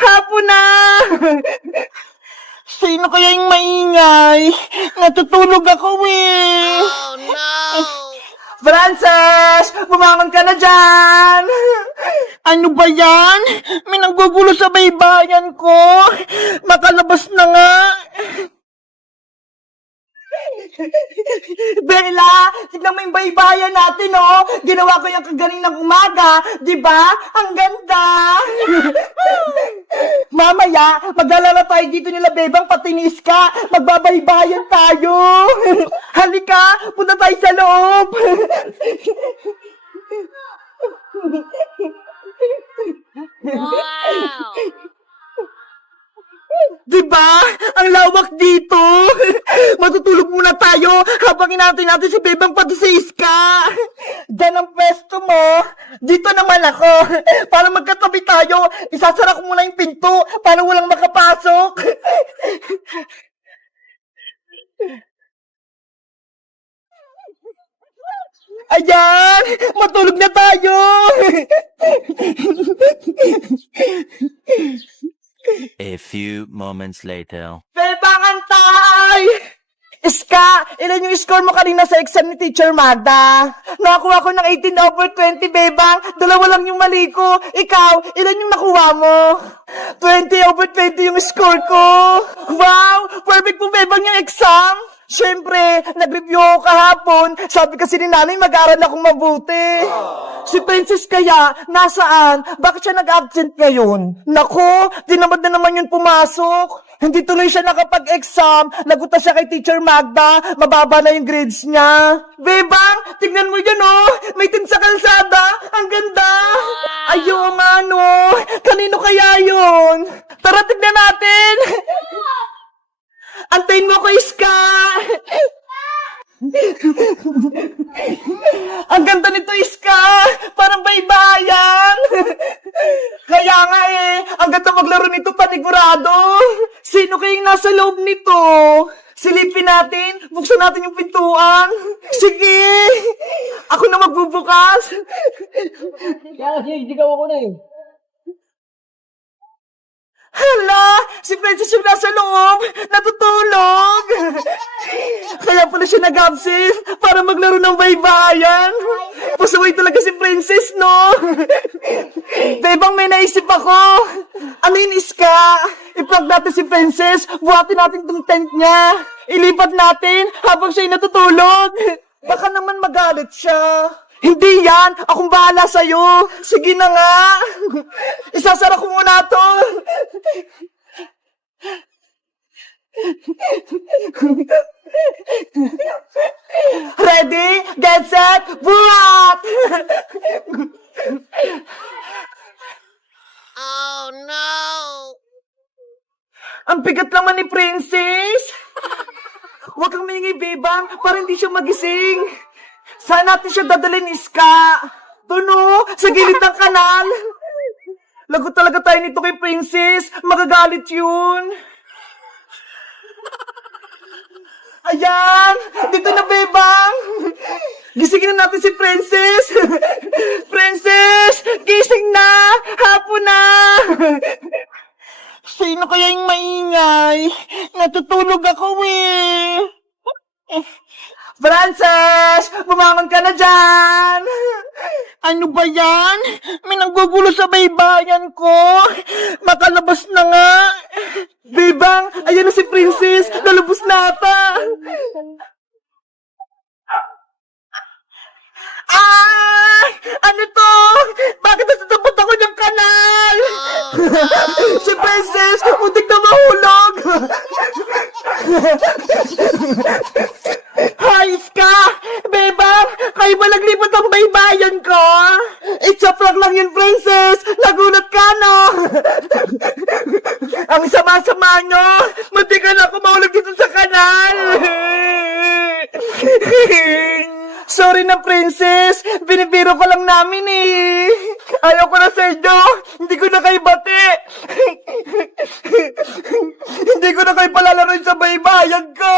Hapon na! Sino kaya yung maingay? Natutulog ako eh. Oh no! Frances! Bumangon ka na dyan! Ano ba yan? May nanggugulo sa baybayan ko. Makalabas na nga. Bella, tignan mo yung baybayan natin, oh. Ginawa ko yung kaganinang umaga. Diba? Ang ganda. Mamaya, maglalaro tayo dito nila Bebang pati ni Iska. Magbabaybayan tayo. Halika, punta tayo sa loob. Wow! Diba? Ang lawak dito. Matutulog muna tayo habang inantay natin si Bebang pati si Iska. Diyan ang pwesto mo. Dito naman ako. Para magkatabi tayo, isasara ko muna yung pinto para walang makapasok. Ayan! Matulog na tayo! A few moments later. Bebang, antay! Iska, ilan yung score mo kanina sa exam ni Teacher Magda? Nakakuha ko ng 18/20, Bebang. Dalawa lang yung mali ko. Ikaw, ilan yung nakuha mo? 20/20 yung score ko. Wow! Perfect po, Bebang, yung exam. Siyempre, nag-review ako kahapon. Sabi kasi ni nanay, mag-aaral akong mabuti. Si Princess kaya, nasaan? Bakit siya nag-absent ngayon? Nako, tinamad na naman yun pumasok. Hindi tuloy siya nakapag-exam. Naguta siya kay Teacher Magda. Mababa na yung grades niya. Bebang, tignan mo yan oh. May tin sa kalsada. Ang ganda. Ayaw nga no. Kanino kaya yun? Tara, tignan natin. Antayin mo ko, Iska! Ang ganda nito, Iska! Parang baybayan! Kaya nga eh, ang ganda maglaro nito panigurado! Sino kayong nasa loob nito? Silipin natin, buksan natin yung pintuan. Sige! Ako na magbubukas! Kaya kasi sigaw ako na eh. Hala! Si Princess yung nasa loob! Natutulog! Kaya pala siya nag-absent para maglaro ng baybayan. Pasaway talaga si Princess, no? Bebang, may naisip ako. Ano yun, Iska? I-plug natin si Princess. Buhatin natin tong tent niya. Ilipat natin habang siya'y natutulog. Baka naman magalit siya. Hindi yan! Akong bahala sa'yo! Sige na nga! Isasara ko muna to! Ready? Get set! Buhat! Oh no! Ang bigat naman ni Princess! Huwag kang maingay, Bebang, para hindi siya magising. Saan natin siya dadalhin, Iska? Doon, sa gilid ng kanal. Lagot talaga tayo nito kay Princess. Magagalit yun. Ayan! Dito na, Bebang! Gisingin na natin si Princess! Princess! Gising na! Hapon na! Sino kaya yung maingay? Natutulog ako eh. Frances! Bumangon ka na dyan! Ano ba yan? May nanggugulo sa baybayan ko. Makalabas na nga. Bebang, ayan na si Princess. Nalubos na ata. Ah! Ano to? Bakit nasasabot ako ng kanal? Si Princess, muntik na mahulog. Hayes ka! Bebang, kayo ba naglipat ang baybayan ko? It's a prank lang yun, Princess. Nagulat ka, no? Ang sama-sama nyo. Muntik ka na ako mahulog dito sa kanal. Sorry na, Princess. Binibiro ko lang namin eh. Ayaw ko na sa inyo. Hindi ko na kayo bati. Hindi ko na kayo palalaroin sa baybayan ko.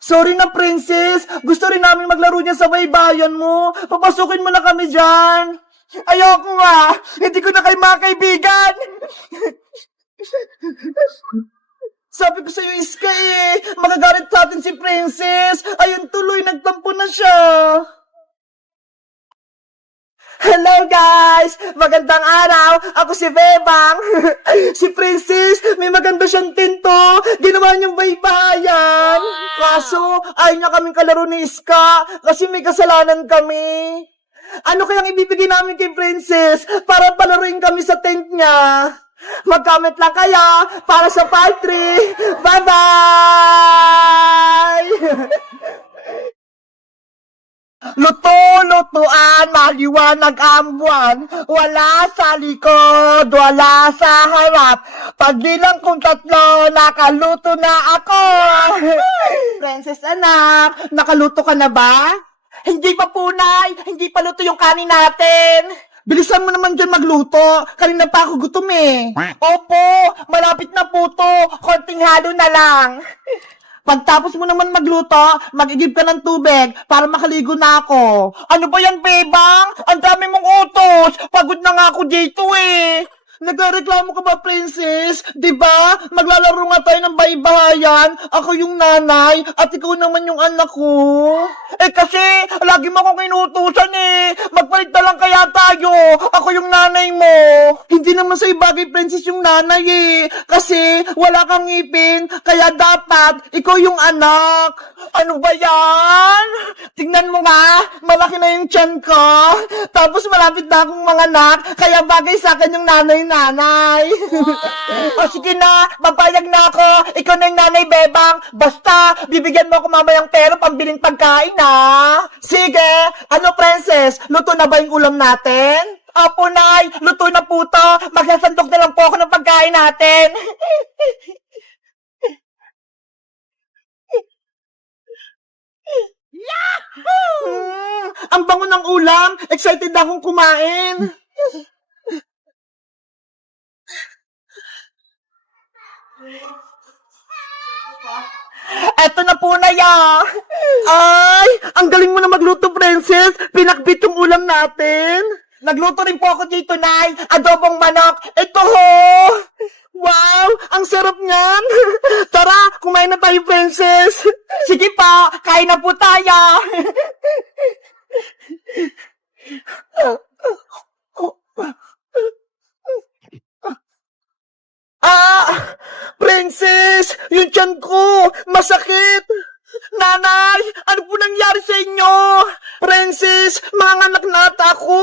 Sorry na, Princess. Gusto rin namin maglaro niya sa baybayan mo. Papasukin mo na kami dyan. Ayoko nga. Hindi ko na kayo mga kaibigan. Sabi ko sa'yo, Iska magagalit sa atin si Princess. Ayun tuloy, nagtampo na siya. Hello guys! Magandang araw! Ako si Bebang! Si Princess, may maganda siyang tinto! Ginawa niyang baybayan! Kaso, ayaw niya kaming kalaro ni Iska kasi may kasalanan kami. Ano kayang ibibigay namin kay Princess para palaruin kami sa tent niya? Mag-comment lang kayo para sa part 3! Bye-bye! Luto-lutuan, maliwanag ang buwan. Wala sa likod, wala sa harap. Pagbilang kong 3, nakaluto na ako. Princess anak, nakaluto ka na ba? Hindi pa punay, hindi pa luto yung kanin natin. Bilisan mo naman dyan magluto. Kanina pa ako gutom Opo, malapit na po to. Konting halo na lang. Pagtapos mo naman magluto, mag-igib ka ng tubig para makaligo na ako. Ano ba yan, Bebang? Ang dami mong utos. Pagod na nga ako dito Nagreklamo ka ba, Princess? Diba? Maglalaro nga tayo ng baybayan. Ako yung nanay at ikaw naman yung anak ko. Kasi, lagi mo akong inutusan Magpalit na lang kaya tayo. Ako yung nanay mo. Hindi naman sa'yo bagay, Princess, yung nanay Kasi, wala kang ngipin. Kaya dapat, ikaw yung anak. Ano ba yan? Tingnan mo nga, malaki na yung tiyan ko. Tapos malapit na akong manganak. Kaya bagay sa akin yung nanay. O sige na, mapayag na ako. Ikaw na yung nanay, Bebang. Basta, bibigyan mo ako mamayang pera pambiling pagkain, Sige, ano, Princess? Luto na ba yung ulam natin? Opo, Nay. Luto na po to. Magsasandok na lang po ako ng pagkain natin. Yahoo! Ang bango ng ulam. Excited akong kumain. Eto na po na Ay, ang galing mo na magluto, Princess. Pinakbit yung ulam natin. Nagluto rin po ako dito, Nay. Adobong manok. Ito ho. Wow, ang sarap niyan. Tara, kumain na tayo, Princess. Sige pa, kain na po tayo. Princess! Yung tiyan ko! Masakit! Nanay! Ano po nangyari sa inyo? Princess! Manganak na ata ako!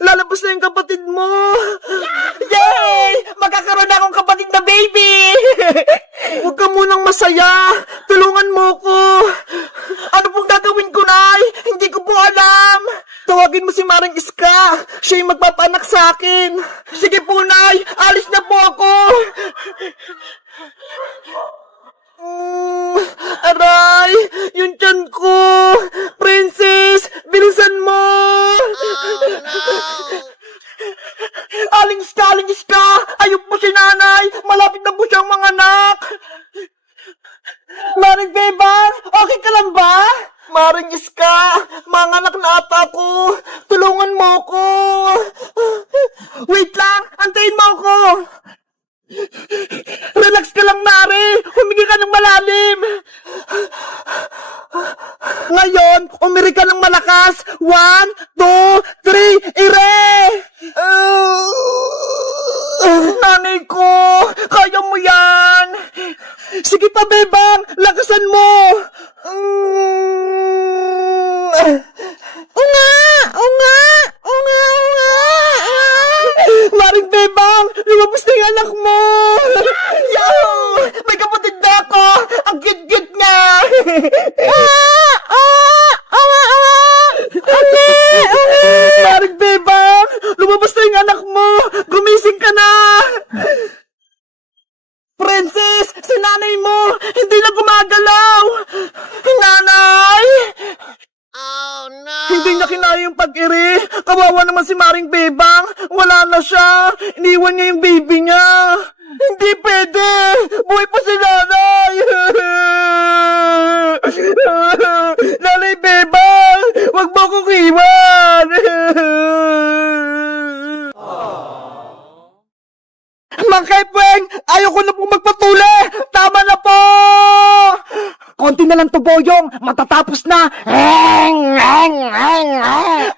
Lalabas na yung kapatid mo! Yay! Magkakaroon na akong kapatid na baby! Huwag ka munang masaya! Tulungan mo ko! Ano pong gagawin ko, Nay? Hindi ko po alam! Tawagin mo si Maring Iska! Siya yung magpapanak sa akin! Sige po, Nay! Alis na po ako! Aray! Yung tiyan ko! Princess! Bilisan mo! Aling Iska! Ayun po si nanay! Malapit na po siyang manganak! Maring Bebang! Okay ka lang ba? Maring Iska! Manganak na ata ako! Tulungan mo ko! Wait lang! Antayin mo ako! Relax ka lang, Mari! Humingi ka ng malalim! Ngayon, umiri ka ng malakas! 1, 2, 3, ire! Nanay ko! Kaya mo yan! Sige pa, Bebang! Lakasan mo! Maring Bebang! Lumabas na yung anak mo! Yahoo! May kapatid na ako! Ang cute-cute niya! Maring Bebang! Lumabas na yung anak mo! Gumising ka na! Princess! Si nanay mo! Hindi na gumagalaw! Nanay! Oh no! Hindi niya kinaya yung pag-iri. Kawawa naman si Maring Bebang. Wala na siya. Iniwan niya yung baby niya. Hindi pwede. Buhay pa si nanay. Nanay Bebang, wag mo kong iwan. Mang Kepweng, ayoko na pong magpatuli. Tama na po. Konti na lang to, Boyong. Matatapos na.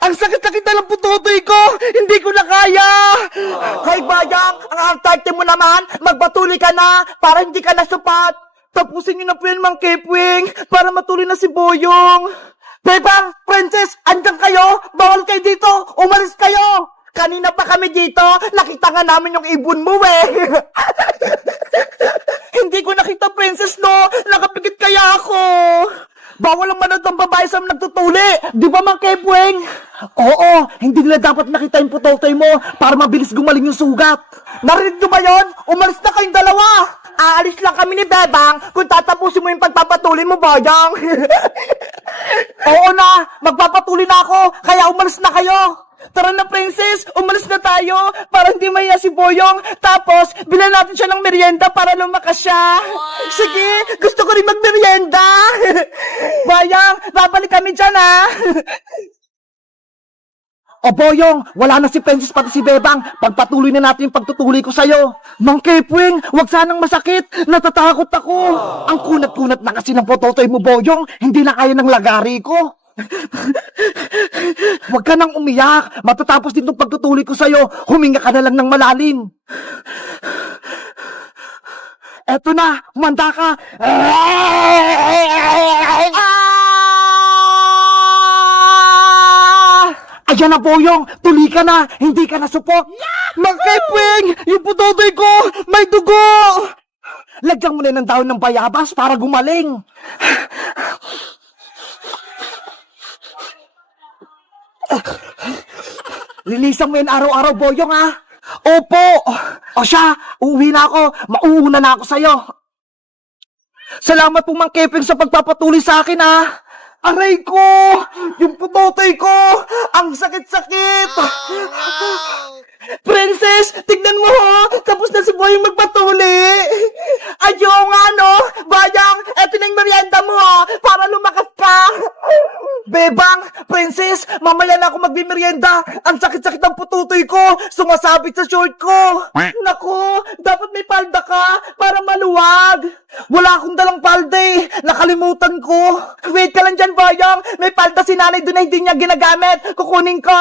Ang sakit-sakit na lang po tutoy ko. Hindi ko na kaya. Hay, Bayang, ang arte mo naman. Magpatuloy ka na para hindi ka nasupat. Tapusin niyo na po yan, Mang Kepweng, para matuloy na si Boyong. Bebang, Princess, andyan kayo. Bawal kayo dito. Umalis kayo. Kanina pa kami dito. Nakita nga namin yung ibon mo, eh. Hindi ko nakita, Princess, no? Nakapikit kaya ako. Bawal ang manood ng babae sa nagtutuli. Di ba, Mang Kepweng? Oo, hindi nila dapat nakita yung putotoy mo para mabilis gumaling yung sugat. Narinig nyo ba yun? Umalis na kayong dalawa. Aalis lang kami ni Bebang kung tatapusin mo yung pagpapatuloy mo, Boyong. Oo na, magpapatuloy na ako, kaya umalis na kayo. Tara na, Princess, umalis na tayo para hindi mahiya si Boyong. Tapos, bilan natin siya ng merienda para lumakas siya. Sige, gusto ko rin magmerienda. Bayang, babalik kami dyan, ha. O Boyong, wala na si Princess pati si Bebang. Pagpatuloy na natin yung pagtutuloy ko sa'yo. Mang Kepweng, wag sanang masakit. Natatakot ako. Ang kunat-kunat na kasi ng pototoy mo, Boyong. Hindi na kaya ng lagari ko. Huwag ka nang umiyak. Matatapos din itong pagtutuloy ko sa'yo. Huminga ka na lang ng malalim. Eto na, humanda ka. Ayan na, Boyong! Tuli ka na! Hindi ka na supok! Mang Kepweng! Yung putotoy ko! May dugo! Lagyan mo na ng dahon ng bayabas para gumaling! Lilisan mo yan araw-araw, Boyong, ha? Opo! O siya, uuwi na ako. Mauuna na ako sa'yo. Salamat po, Mang Kepweng, sa pagpapatuloy sa akin, ha? Aray ko! Yung putotoy ko! Ang sakit-sakit! Princess, tignan mo ho! Tapos na si Boyong magpatuli! Ayo nga, no? Bayang, eto na yung merienda mo, ha? Para lumakas ka! Bebang, Princess, mamaya na ako magmimerienda! Ang sakit-sakit ng pututoy ko! Sumasabit sa short ko! Naku, dapat may palda ka para maluwag! Wala akong dalang palda eh! Nakalimutan ko! Wait ka lang dyan, Bayang! May palda si nanay doon na hindi niya ginagamit! Kukunin ko!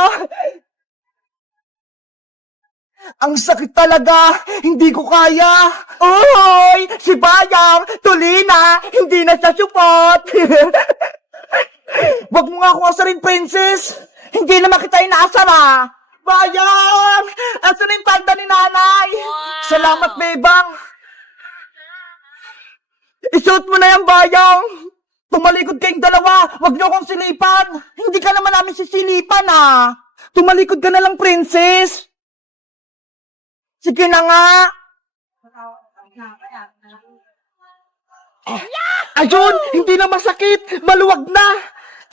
Ang sakit talaga! Hindi ko kaya! Oy! Si Bayang! Tuli na! Hindi na siya supot! Wag mo nga akong asarin, Princess! Hindi naman kita inaasar, ah! Bayang! Asan yung palda ni nanay? Salamat, Bebang! Isuot mo na yan, Bayang! Tumalikod kayong dalawa! Wag niyo akong silipan! Hindi ka naman namin sisilipan, ah! Tumalikod ka na lang, Princess! Sige na nga! Ayun! Hindi na masakit! Maluwag na!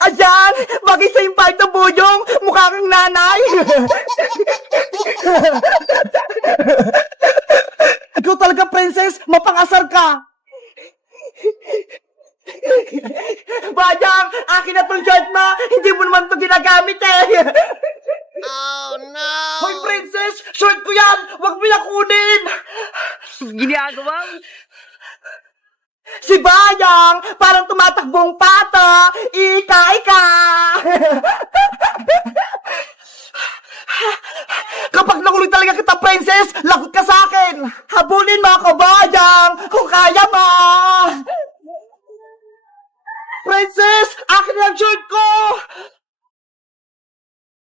Ayan! Bagay sa yung palda, Boyong! Mukha kang nanay! Ikaw talaga, Princess! Mapangasar ka! Bayang! Akin na tong shirt mo! Hindi mo naman ito ginagamit eh! Oh no! Hoy, Princess! Short ko yan! Huwag mo yan kunin! Ginagawa? Si Bayang! Parang tumatakbong pato! Ika! Kapag nakuloy talaga kita, Princess, lagot ka sa akin! Habulin mo ako, Bayang! Kung kaya mo! Princess! Akin na ang shirt ko!